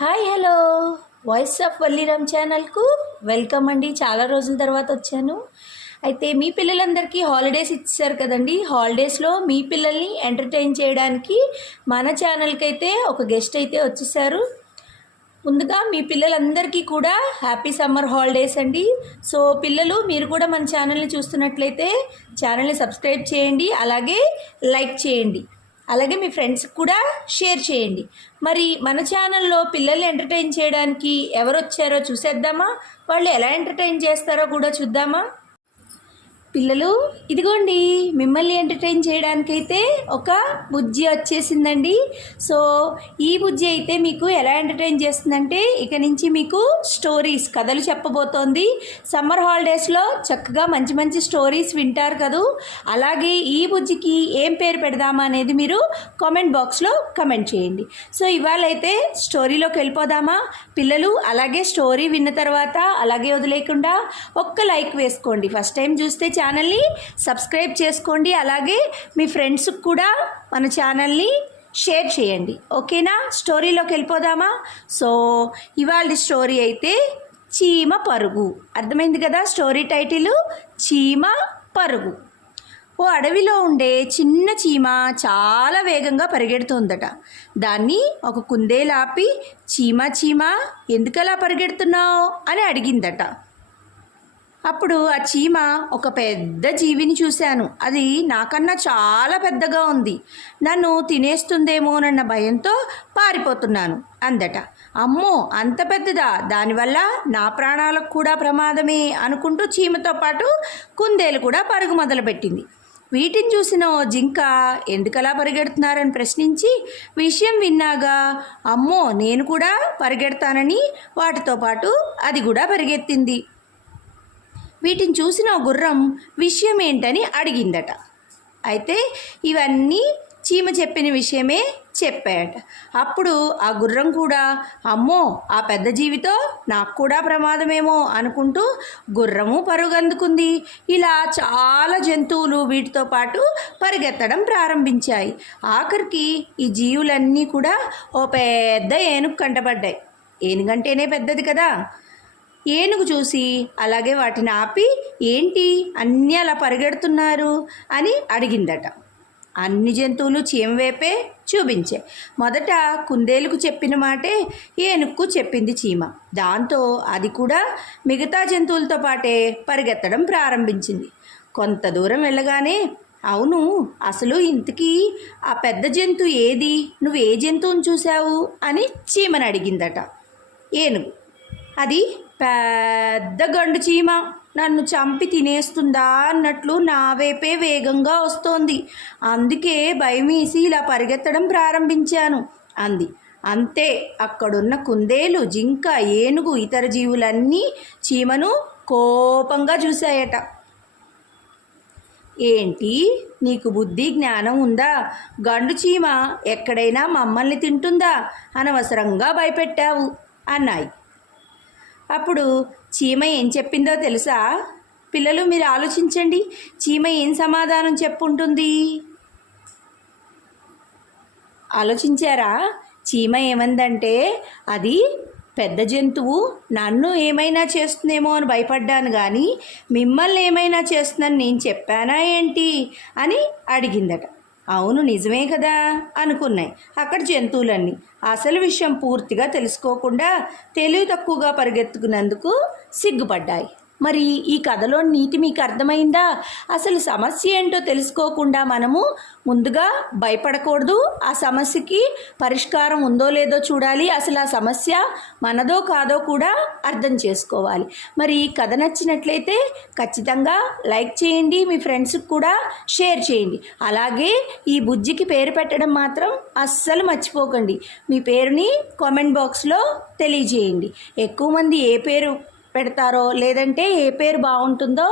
Hi hello. Voice of Valliram ఛానల్కు welcome అండి. చాలా రోజుల తర్వాత వచ్చాను. అయితే మీ పిల్లలందరికీ హాలిడేస్ ఇచ్చారు కదండి. హాలిడేస్లో మీ పిల్లల్ని ఎంటర్టైన్ చేయడానికి మన ఛానల్కి అయితే ఒక గెస్ట్ అయితే వచ్చేసారు. ముందుగా మీ పిల్లలందరికీ కూడా హ్యాపీ సమ్మర్ హాలిడేస్ అండి. సో పిల్లలు మీరు కూడా మన ఛానల్ని చూస్తున్నట్లయితే ఛానల్ని సబ్స్క్రైబ్ చేయండి. అలాగే లైక్ చేయండి. అలాగే మీ ఫ్రెండ్స్కి కూడా షేర్ చేయండి. మరి మన ఛానల్లో పిల్లల్ని ఎంటర్టైన్ చేయడానికి ఎవరు వచ్చారో చూసేద్దామా? వాళ్ళు ఎలా ఎంటర్టైన్ చేస్తారో కూడా చూద్దామా? పిల్లలు ఇదిగోండి మిమ్మల్ని ఎంటర్టైన్ చేయడానికైతే ఒక బుజ్జి వచ్చేసిందండి. సో ఈ బుజ్జి అయితే మీకు ఎలా ఎంటర్టైన్ చేస్తుందంటే ఇక నుంచి మీకు స్టోరీస్ కథలు చెప్పబోతోంది. సమ్మర్ హాలిడేస్లో చక్కగా మంచి మంచి స్టోరీస్ వింటారు కదూ. అలాగే ఈ బుజ్జికి ఏం పేరు పెడదామా అనేది మీరు కామెంట్ బాక్స్లో కమెంట్ చేయండి. సో ఇవాళ అయితే స్టోరీలోకి వెళ్ళిపోదామా? పిల్లలు అలాగే స్టోరీ విన్న తర్వాత అలాగే వదిలేకుండా ఒక్క లైక్ వేసుకోండి. ఫస్ట్ టైం చూస్తే ఛానల్ని సబ్స్క్రైబ్ చేసుకోండి. అలాగే మీ ఫ్రెండ్స్కి కూడా మన ఛానల్ని షేర్ చేయండి. ఓకేనా? స్టోరీలోకి వెళ్ళిపోదామా? సో ఇవాళ స్టోరీ అయితే చీమ పరుగు. అర్థమైంది కదా స్టోరీ టైటిల్? చీమ పరుగు. ఓ అడవిలో ఉండే చిన్న చీమ చాలా వేగంగా పరిగెడుతోందట. దాన్ని ఒక కుందేలాపి చీమ చీమ ఎందుకలా పరిగెడుతున్నావు? అని అడిగిందట. అప్పుడు ఆ చీమ ఒక పెద్ద జీవిని చూశాను. అది నాకన్నా చాలా పెద్దగా ఉంది. నన్ను తినేస్తుందేమోనన్న భయంతో పారిపోతున్నాను అందట. అమ్మో అంత పెద్దదా? దానివల్ల నా ప్రాణాలకు కూడా ప్రమాదమే అనుకుంటూ చీమతో పాటు కుందేలు కూడా పరుగు మొదలుపెట్టింది. వీటిని చూసిన ఓ జింక ఎందుకలా పరిగెడుతున్నారని ప్రశ్నించి విషయం విన్నాగా అమ్మో నేను కూడా పరిగెడతానని వాటితో పాటు అది కూడా పరిగెత్తింది. వీటిని చూసిన గుర్రం విషయం ఏంటని అడిగిందట. అయితే ఇవన్నీ చీమ చెప్పిన విషయమే చెప్పాయట. అప్పుడు ఆ గుర్రం కూడా అమ్మో ఆ పెద్ద జీవితో నాకు కూడా ప్రమాదమేమో అనుకుంటూ గుర్రము పరుగందుకుంది. ఇలా చాలా జంతువులు వీటితో పాటు పరిగెత్తడం ప్రారంభించాయి. ఆఖరికి ఈ జీవులన్నీ కూడా ఓ పెద్ద ఏనుగు కంటపడ్డాయి. ఏనుగంటేనే పెద్దది కదా. ఏనుగు చూసి అలాగే వాటిని ఆపి ఏంటి? అన్నీ అలా పరిగెడుతున్నారు? అని అడిగిందట. అన్ని జంతువులు చీమ వైపే చూపించే. మొదట కుందేలుకు చెప్పిన మాటే ఏనుక్కు చెప్పింది చీమ. దాంతో అది కూడా మిగతా జంతువులతో పాటే పరిగెత్తడం ప్రారంభించింది. కొంత దూరం వెళ్ళగానే అవును అసలు ఇంతకీ ఆ పెద్ద జంతువు ఏది? నువ్వు ఏ జంతువుని చూసావు అని చీమని అడిగిందట. ఏనుగు. అది పెద్ద గండు చీమ. నన్ను చంపి తినేస్తుందా అన్నట్లు నా వైపే వేగంగా వస్తోంది. అందుకే భయమేసి ఇలా పరిగెత్తడం ప్రారంభించాను అంది. అంతే అక్కడున్న కుందేలు జింక ఏనుగు ఇతర జీవులన్నీ చీమను కోపంగా చూశాయట. ఏంటి? నీకు బుద్ధి జ్ఞానం ఉందా? గండు చీమ ఎక్కడైనా మమ్మల్ని తింటుందా? అనవసరంగా భయపెట్టావు అన్నాయి. అప్పుడు చీమ ఏం చెప్పిందో తెలుసా? పిల్లలు మీరు ఆలోచించండి. చీమ ఏం సమాధానం చెప్పుంటుంది? ఆలోచించారా? చీమ ఏమందంటే అది పెద్ద జంతువు నన్ను ఏమైనా చేస్తుందేమో అని భయపడ్డాను కానీ మిమ్మల్ని ఏమైనా చేస్తుందని నేను చెప్పానా ఏంటి? అని అడిగిందట. అవును నిజమే కదా? అనుకున్నాయి. అక్కడ జంతువులన్నీ. అసలు విషయం పూర్తిగా తెలుసుకోకుండా తెలివి తక్కువగా పరిగెత్తుకున్నందుకు సిగ్గుపడ్డాయి. మరి ఈ కథలో నీతి మీకు అర్థమైందా? అసలు సమస్య ఏంటో తెలుసుకోకుండా మనము ముందుగా భయపడకూడదు. ఆ సమస్యకి పరిష్కారం ఉందో లేదో చూడాలి. అసలు ఆ సమస్య మనదో కాదో కూడా అర్థం చేసుకోవాలి. మరి ఈ కథ నచ్చినట్లయితే ఖచ్చితంగా లైక్ చేయండి. మీ ఫ్రెండ్స్కి కూడా షేర్ చేయండి. అలాగే ఈ బుజ్జికి పేరు పెట్టడం మాత్రం అస్సలు మర్చిపోకండి. మీ పేరుని కామెంట్ బాక్స్లో తెలియజేయండి. ఎక్కువ మంది ఏ పేరు పెడతారో లేదంటే ఏ పేరు బాగుంటుందో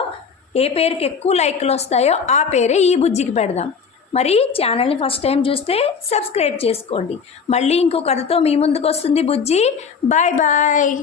ఏ పేరుకి ఎక్కువ లైక్లు వస్తాయో ఆ పేరే ఈ బుజ్జికి పెడదాం. మరి ఛానల్ని ఫస్ట్ టైం చూస్తే సబ్స్క్రైబ్ చేసుకోండి. మళ్ళీ ఇంకో కథతో మీ ముందుకు వస్తుంది బుజ్జి. Bye bye.